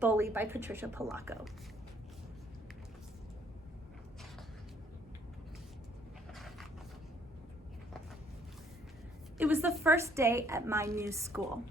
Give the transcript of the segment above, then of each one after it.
Bully by Patricia Polacco. It was the first day at my new school.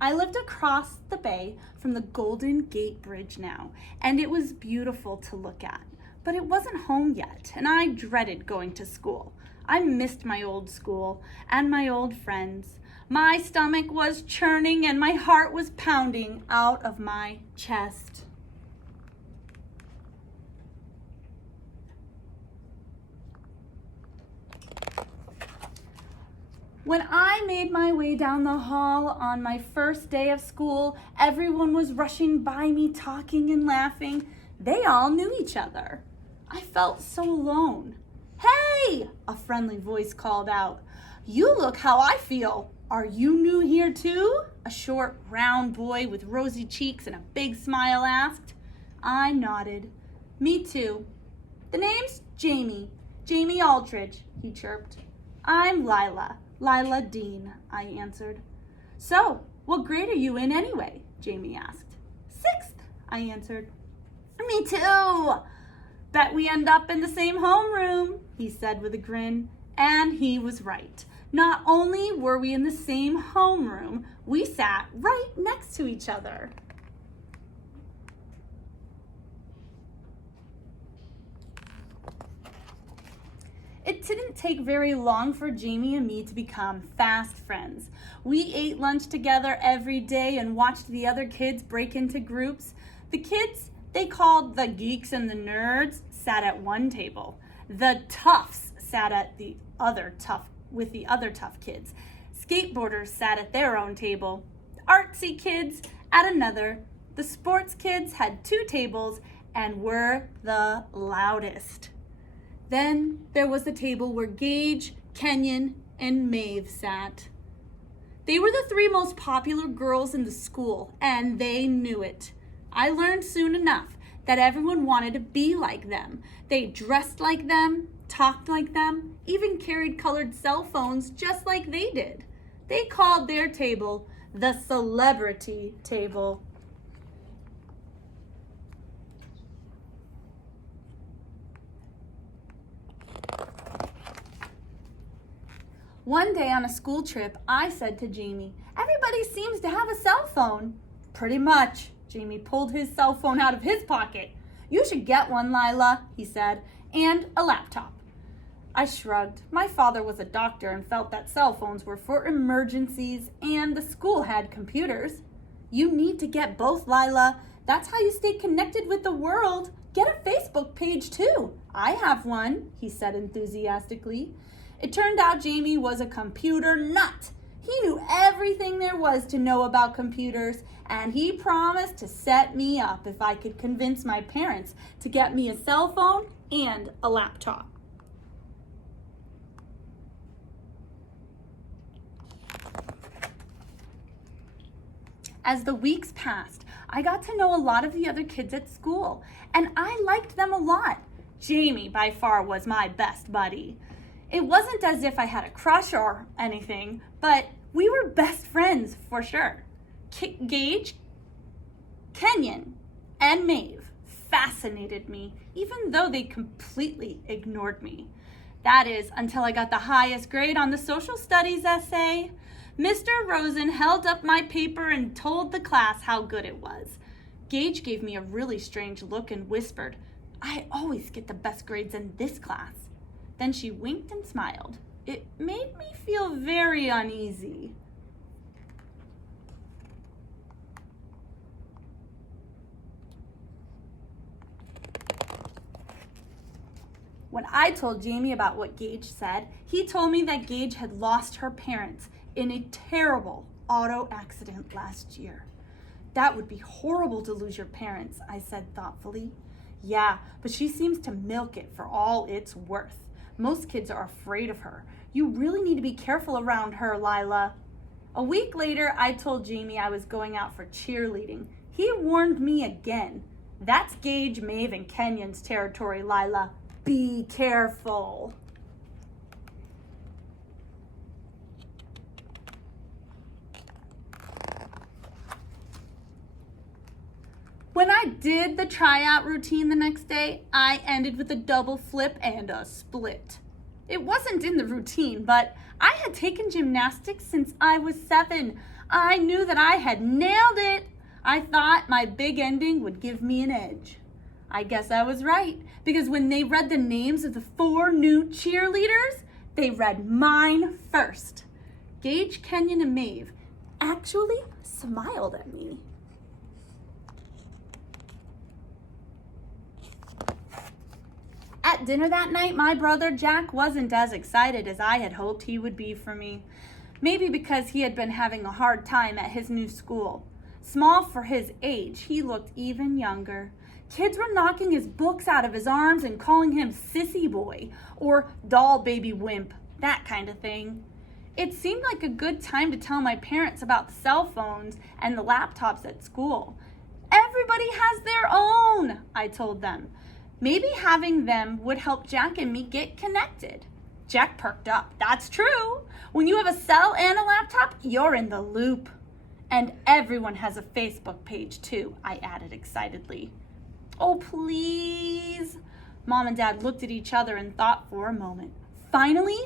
I lived across the bay from the Golden Gate Bridge now, and it was beautiful to look at. But it wasn't home yet, and I dreaded going to school. I missed my old school and my old friends. My stomach was churning and my heart was pounding out of my chest. When I made my way down the hall on my first day of school, everyone was rushing by me, talking and laughing. They all knew each other. I felt so alone. "Hey!" a friendly voice called out. "You look how I feel. Are you new here too?" a short, round boy with rosy cheeks and a big smile asked. I nodded. "Me too." "The name's Jamie. Jamie Aldridge," he chirped. "I'm Lila Dean," I answered. "So, what grade are you in anyway?" Jamie asked. "Sixth," I answered. "Me too. Bet we end up in the same homeroom," he said with a grin. And he was right. Not only were we in the same homeroom, we sat right next to each other. It didn't take very long for Jamie and me to become fast friends. We ate lunch together every day and watched the other kids break into groups. The kids they called the geeks and the nerds sat at one table. The toughs sat at the other tough kids. Skateboarders sat at their own table. Artsy kids at another. The sports kids had two tables and were the loudest. Then there was the table where Gage, Kenyon, and Maeve sat. They were the three most popular girls in the school, and they knew it. I learned soon enough that everyone wanted to be like them. They dressed like them, talked like them, even carried colored cell phones just like they did. They called their table the celebrity table. One day on a school trip, I said to Jamie, "Everybody seems to have a cell phone." "Pretty much." Jamie pulled his cell phone out of his pocket. "You should get one, Lila," he said, "and a laptop." I shrugged. My father was a doctor and felt that cell phones were for emergencies, and the school had computers. "You need to get both, Lila. That's how you stay connected with the world. Get a Facebook page too." "I have one," he said enthusiastically. It turned out Jamie was a computer nut. He knew everything there was to know about computers, and he promised to set me up if I could convince my parents to get me a cell phone and a laptop. As the weeks passed, I got to know a lot of the other kids at school, and I liked them a lot. Jamie, by far, was my best buddy. It wasn't as if I had a crush or anything, but we were best friends for sure. Gage, Kenyon, and Maeve fascinated me, even though they completely ignored me. That is, until I got the highest grade on the social studies essay. Mr. Rosen held up my paper and told the class how good it was. Gage gave me a really strange look and whispered, "I always get the best grades in this class." Then she winked and smiled. It made me feel very uneasy. When I told Jamie about what Gage said, he told me that Gage had lost her parents in a terrible auto accident last year. "That would be horrible to lose your parents," I said thoughtfully. "Yeah, but she seems to milk it for all it's worth. Most kids are afraid of her. You really need to be careful around her, Lila." A week later, I told Jamie I was going out for cheerleading. He warned me again. "That's Gage, Maeve, and Kenyon's territory, Lila. Be careful." When I did the tryout routine the next day, I ended with a double flip and a split. It wasn't in the routine, but I had taken gymnastics since I was 7. I knew that I had nailed it. I thought my big ending would give me an edge. I guess I was right, because when they read the names of the 4 new cheerleaders, they read mine first. Gage, Kenyon, and Maeve actually smiled at me. At dinner that night, my brother Jack wasn't as excited as I had hoped he would be for me. Maybe because he had been having a hard time at his new school. Small for his age, he looked even younger. Kids were knocking his books out of his arms and calling him sissy boy or doll baby wimp, that kind of thing. It seemed like a good time to tell my parents about the cell phones and the laptops at school. Everybody has their own, I told them. Maybe having them would help Jack and me get connected. Jack perked up. That's true. When you have a cell and a laptop, you're in the loop. And everyone has a Facebook page too, I added excitedly. Oh, please. Mom and Dad looked at each other and thought for a moment. Finally,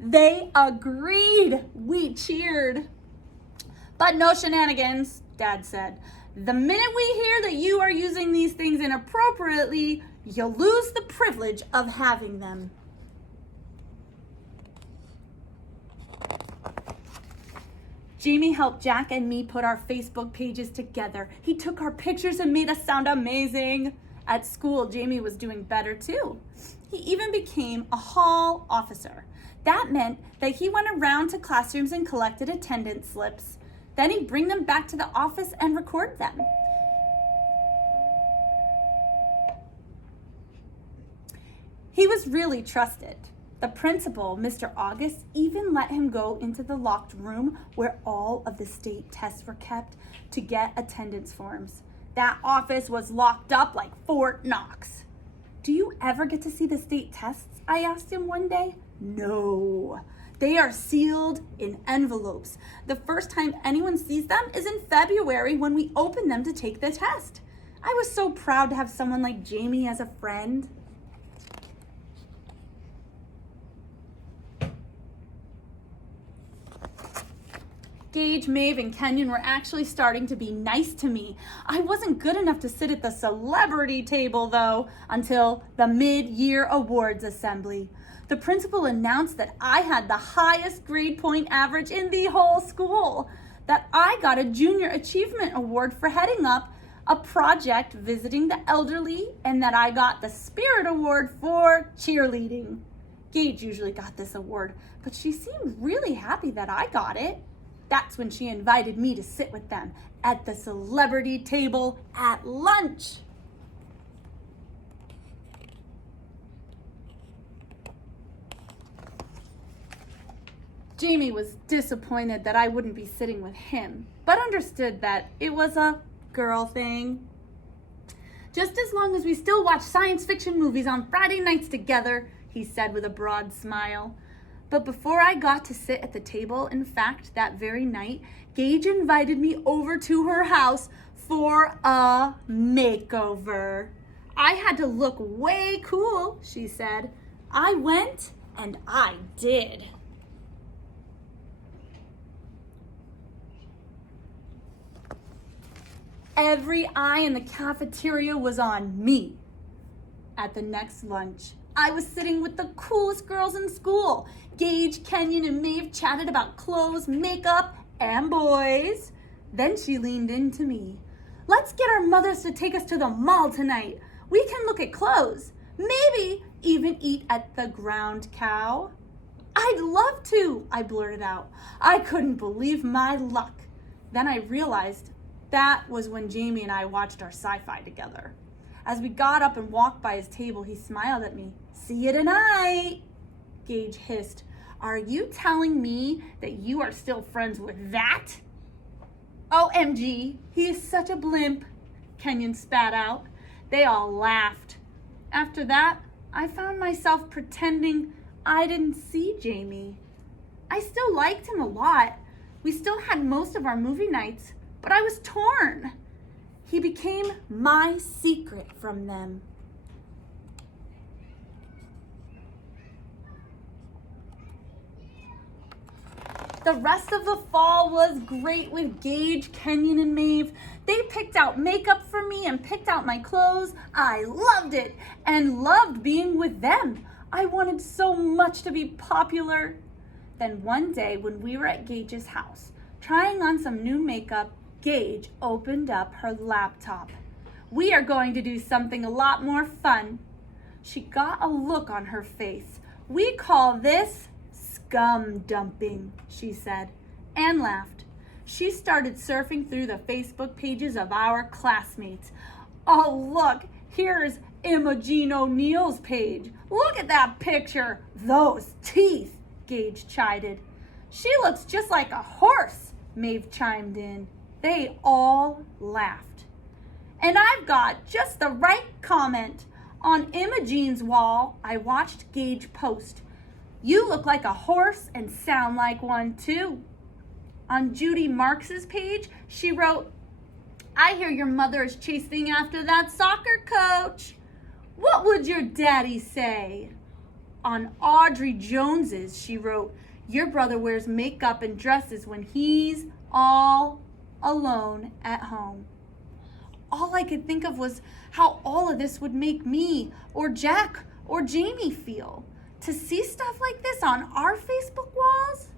they agreed. We cheered. But no shenanigans, Dad said. The minute we hear that you are using these things inappropriately, you'll lose the privilege of having them. Jamie helped Jack and me put our Facebook pages together. He took our pictures and made us sound amazing. At school, Jamie was doing better too. He even became a hall officer. That meant that he went around to classrooms and collected attendance slips. Then he'd bring them back to the office and record them. He was really trusted. The principal, Mr. August, even let him go into the locked room where all of the state tests were kept to get attendance forms. That office was locked up like Fort Knox. Do you ever get to see the state tests? I asked him one day. No, they are sealed in envelopes. The first time anyone sees them is in February when we open them to take the test. I was so proud to have someone like Jamie as a friend. Gage, Maeve, and Kenyon were actually starting to be nice to me. I wasn't good enough to sit at the celebrity table, though, until the mid-year awards assembly. The principal announced that I had the highest grade point average in the whole school, that I got a Junior Achievement Award for heading up a project visiting the elderly, and that I got the Spirit Award for cheerleading. Gage usually got this award, but she seemed really happy that I got it. That's when she invited me to sit with them at the celebrity table at lunch. Jamie was disappointed that I wouldn't be sitting with him, but understood that it was a girl thing. Just as long as we still watch science fiction movies on Friday nights together, he said with a broad smile. But before I got to sit at the table, in fact, that very night, Gage invited me over to her house for a makeover. I had to look way cool, she said. I went, and I did. Every eye in the cafeteria was on me. At the next lunch, I was sitting with the coolest girls in school. Gage, Kenyon, and Maeve chatted about clothes, makeup, and boys. Then she leaned into me. Let's get our mothers to take us to the mall tonight. We can look at clothes. Maybe even eat at the Ground Cow. I'd love to, I blurted out. I couldn't believe my luck. Then I realized that was when Jamie and I watched our sci-fi together. As we got up and walked by his table, he smiled at me. See you tonight, Gage hissed. Are you telling me that you are still friends with that? OMG, he is such a blimp, Kenyon spat out. They all laughed. After that, I found myself pretending I didn't see Jamie. I still liked him a lot. We still had most of our movie nights, but I was torn. He became my secret from them. The rest of the fall was great with Gage, Kenyon, and Maeve. They picked out makeup for me and picked out my clothes. I loved it and loved being with them. I wanted so much to be popular. Then one day when we were at Gage's house, trying on some new makeup, Gage opened up her laptop. We are going to do something a lot more fun. She got a look on her face. We call this scum dumping, she said, and laughed. She started surfing through the Facebook pages of our classmates. Oh, look, here's Imogen O'Neill's page. Look at that picture. Those teeth, Gage chided. She looks just like a horse, Maeve chimed in. They all laughed. And I've got just the right comment. On Imogen's wall, I watched Gage post. You look like a horse and sound like one too. On Judy Marks's page, she wrote, I hear your mother is chasing after that soccer coach. What would your daddy say? On Audrey Jones's, she wrote, your brother wears makeup and dresses when he's all alone at home. All I could think of was how all of this would make me or Jack or Jamie feel. To see stuff like this on our Facebook walls?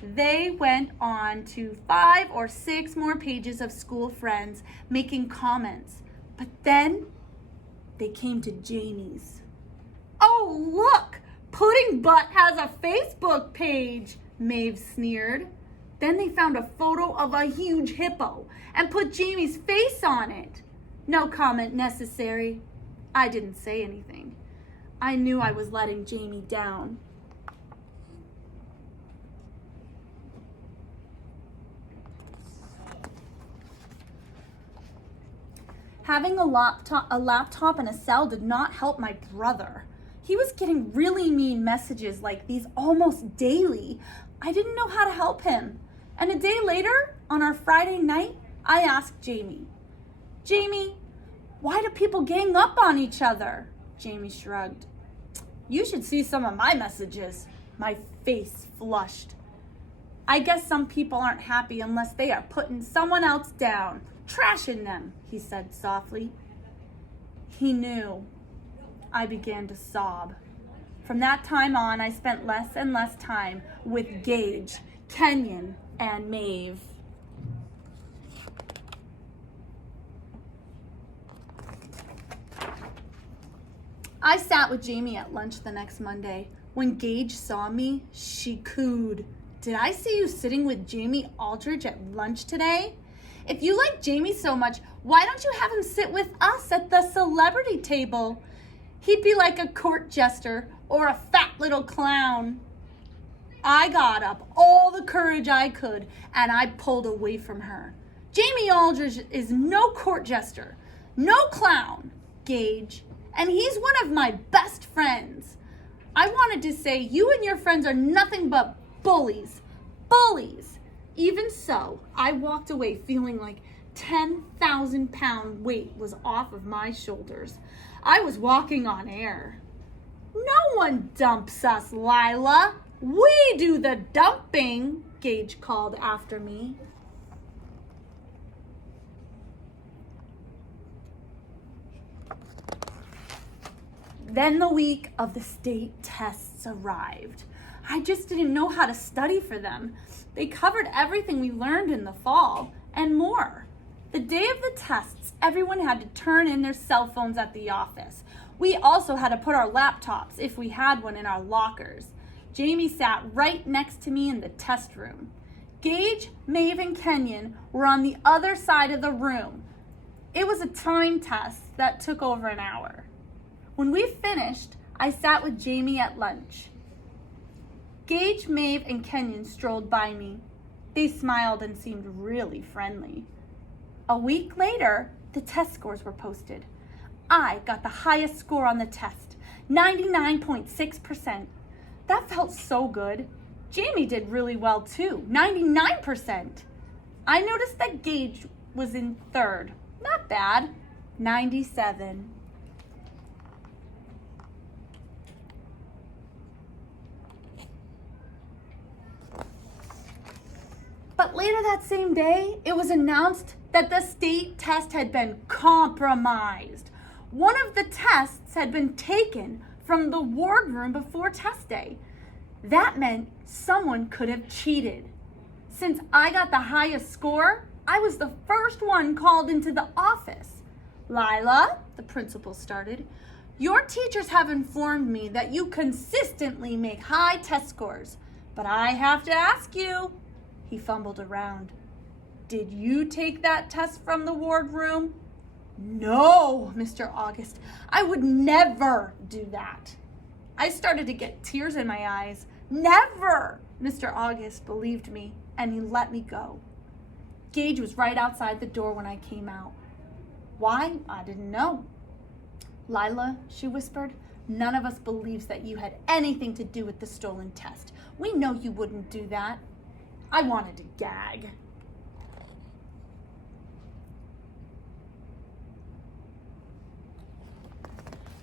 They went on to 5 or 6 more pages of school friends making comments. But then they came to Jamie's. Oh, look! Pudding Butt has a Facebook page, Maeve sneered. Then they found a photo of a huge hippo and put Jamie's face on it. No comment necessary. I didn't say anything. I knew I was letting Jamie down. Having a laptop in a cell did not help my brother. He was getting really mean messages like these almost daily. I didn't know how to help him. And a day later, on our Friday night, I asked Jamie, Jamie, why do people gang up on each other? Jamie shrugged. You should see some of my messages. My face flushed. I guess some people aren't happy unless they are putting someone else down, trashing them, he said softly. He knew. I began to sob. From that time on, I spent less and less time with Gage, Kenyon, and Maeve. I sat with Jamie at lunch the next Monday. When Gage saw me, she cooed. Did I see you sitting with Jamie Aldridge at lunch today? If you like Jamie so much, why don't you have him sit with us at the celebrity table? He'd be like a court jester or a fat little clown. I got up all the courage I could and I pulled away from her. Jamie Aldridge is no court jester, no clown, Gage. And he's one of my best friends. I wanted to say you and your friends are nothing but bullies. Bullies. Even so, I walked away feeling like 10,000 pound weight was off of my shoulders. I was walking on air. No one dumps us, Lila. We do the dumping, Gage called after me. Then the week of the state tests arrived. I just didn't know how to study for them. They covered everything we learned in the fall and more. The day of the tests, everyone had to turn in their cell phones at the office. We also had to put our laptops, if we had one, in our lockers. Jamie sat right next to me in the test room. Gage, Maeve, and Kenyon were on the other side of the room. It was a time test that took over an hour. When we finished, I sat with Jamie at lunch. Gage, Maeve, and Kenyon strolled by me. They smiled and seemed really friendly. A week later, the test scores were posted. I got the highest score on the test, 99.6%. That felt so good. Jamie did really well too, 99%. I noticed that Gage was in third, Not bad. 97. But later that same day, it was announced that the state test had been compromised. One of the tests had been taken from the ward room before test day. That meant someone could have cheated. Since I got the highest score, I was the first one called into the office. Lila, the principal started, your teachers have informed me that you consistently make high test scores, but I have to ask you. He fumbled around. Did you take that test from the ward room? No, Mr. August, I would never do that. I started to get tears in my eyes. Never! Mr. August believed me, and he let me go. Gage was right outside the door when I came out. Why? I didn't know. Lila, she whispered, none of us believes that you had anything to do with the stolen test. We know you wouldn't do that. I wanted to gag.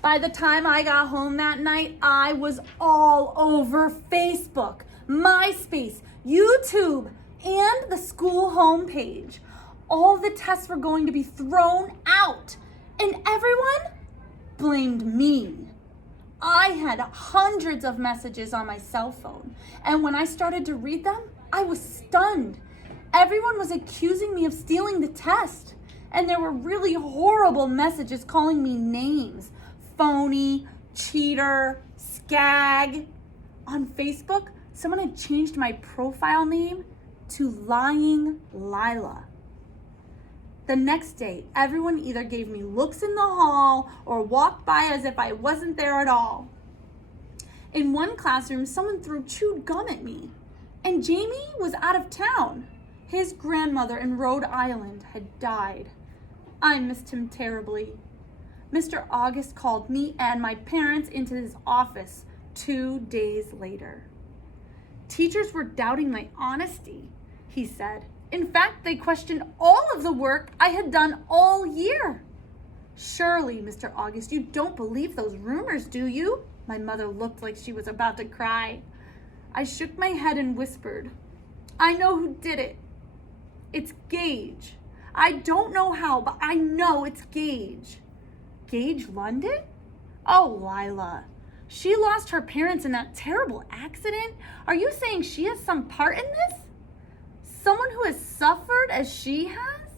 By the time I got home that night, I was all over Facebook, MySpace, YouTube, and the school homepage. All the tests were going to be thrown out, and everyone blamed me. I had hundreds of messages on my cell phone, and when I started to read them, I was stunned. Everyone was accusing me of stealing the test, and there were really horrible messages calling me names. Phony, cheater, scag. On Facebook, someone had changed my profile name to Lying Lila. The next day, everyone either gave me looks in the hall or walked by as if I wasn't there at all. In one classroom, someone threw chewed gum at me, and Jamie was out of town. His grandmother in Rhode Island had died. I missed him terribly. Mr. August called me and my parents into his office 2 days later. Teachers were doubting my honesty, he said. In fact, they questioned all of the work I had done all year. Surely, Mr. August, you don't believe those rumors, do you? My mother looked like she was about to cry. I shook my head and whispered, I know who did it. It's Gage. I don't know how, but I know it's Gage. Gage London? Oh, Lila. She lost her parents in that terrible accident? Are you saying she has some part in this? Someone who has suffered as she has?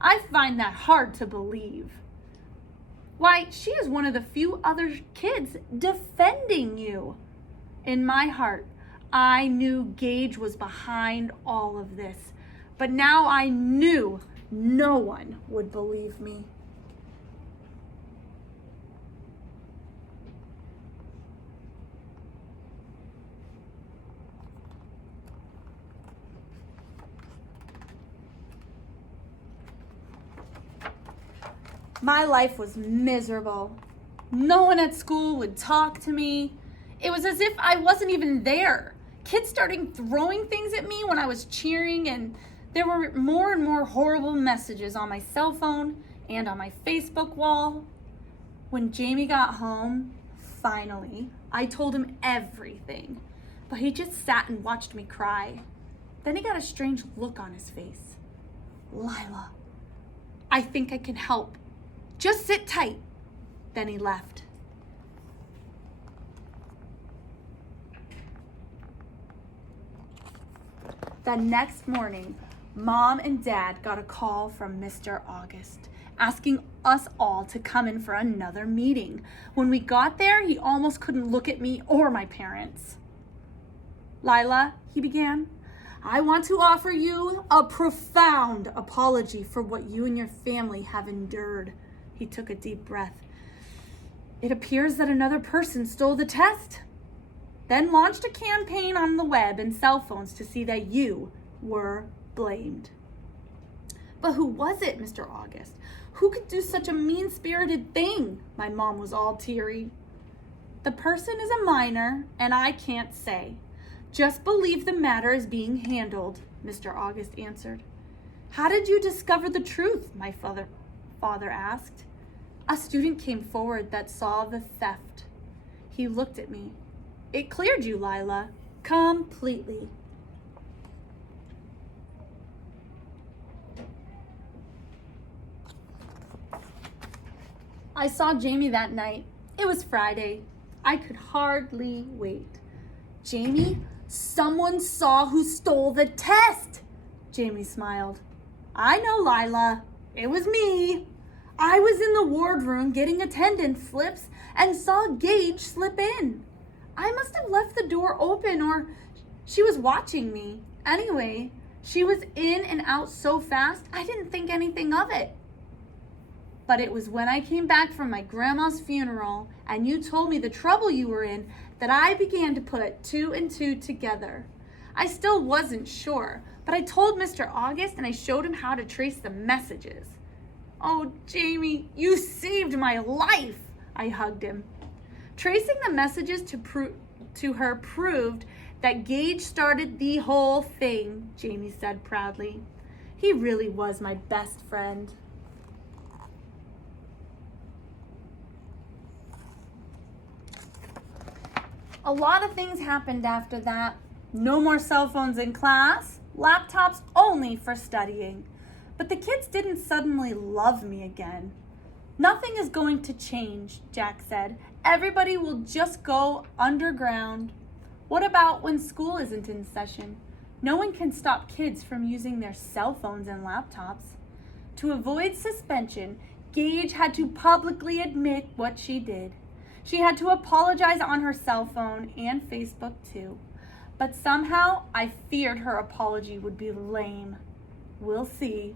I find that hard to believe. Why, she is one of the few other kids defending you. In my heart, I knew Gage was behind all of this, but now I knew no one would believe me. My life was miserable. No one at school would talk to me. It was as if I wasn't even there. Kids started throwing things at me when I was cheering, and there were more and more horrible messages on my cell phone and on my Facebook wall. When Jamie got home, finally, I told him everything, but he just sat and watched me cry. Then he got a strange look on his face. Lila, I think I can help. Just sit tight. Then he left. The next morning, Mom and Dad got a call from Mr. August, asking us all to come in for another meeting. When we got there, he almost couldn't look at me or my parents. Lila, he began, I want to offer you a profound apology for what you and your family have endured. He took a deep breath. It appears that another person stole the test, then launched a campaign on the web and cell phones to see that you were blamed. But who was it, Mr. August? Who could do such a mean-spirited thing? My mom was all teary. The person is a minor, and I can't say. Just believe the matter is being handled, Mr. August answered. How did you discover the truth? My father asked. A student came forward that saw the theft. He looked at me. It cleared you, Lila, completely. I saw Jamie that night. It was Friday. I could hardly wait. Jamie, someone saw who stole the test. Jamie smiled. I know, Lila. It was me. I was in the wardroom getting attendance slips and saw Gage slip in. I must have left the door open or she was watching me. Anyway, she was in and out so fast, I didn't think anything of it. But it was when I came back from my grandma's funeral and you told me the trouble you were in that I began to put two and two together. I still wasn't sure, but I told Mr. August and I showed him how to trace the messages. Oh, Jamie, you saved my life, I hugged him. Tracing the messages to her proved that Gage started the whole thing, Jamie said proudly. He really was my best friend. A lot of things happened after that. No more cell phones in class, laptops only for studying. But the kids didn't suddenly love me again. Nothing is going to change, Jack said. Everybody will just go underground. What about when school isn't in session? No one can stop kids from using their cell phones and laptops. To avoid suspension, Gage had to publicly admit what she did. She had to apologize on her cell phone and Facebook too. But somehow I feared her apology would be lame. We'll see.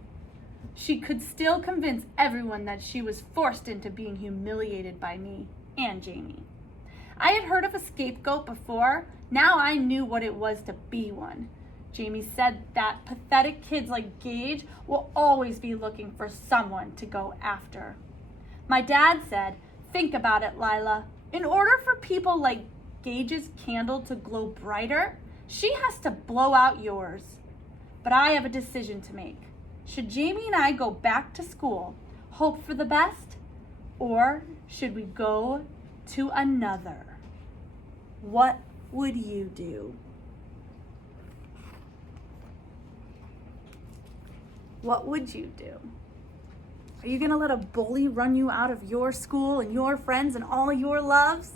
She could still convince everyone that she was forced into being humiliated by me and Jamie. I had heard of a scapegoat before. Now I knew what it was to be one. Jamie said that pathetic kids like Gage will always be looking for someone to go after. My dad said, think about it, Lila. In order for people like Gage's candle to glow brighter, she has to blow out yours. But I have a decision to make. Should Jamie and I go back to school, hope for the best, or should we go to another? What would you do? What would you do? Are you gonna let a bully run you out of your school and your friends and all your loves?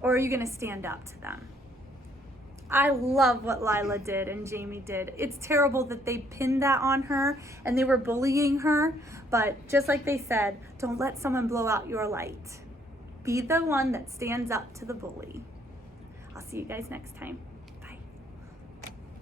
Or are you gonna stand up to them? I love what Lila did and Jamie did. It's terrible that they pinned that on her and they were bullying her, but just like they said, don't let someone blow out your light. Be the one that stands up to the bully. I'll see you guys next time.